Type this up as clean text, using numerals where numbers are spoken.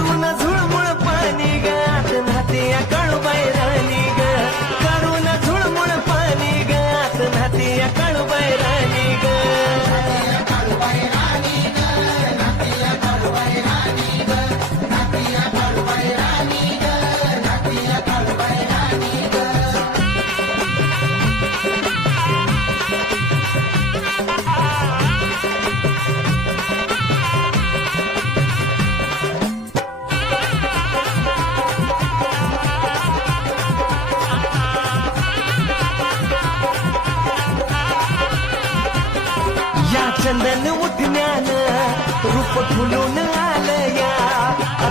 करून झुळमुळ पाणी ग आत न्हाते या काळूबाई राणी ग करून झुळमुळ पाणी ग आत न्हाते या काळूबाई राणी ग या चंदन उठण्यानं रूप फुलून आलं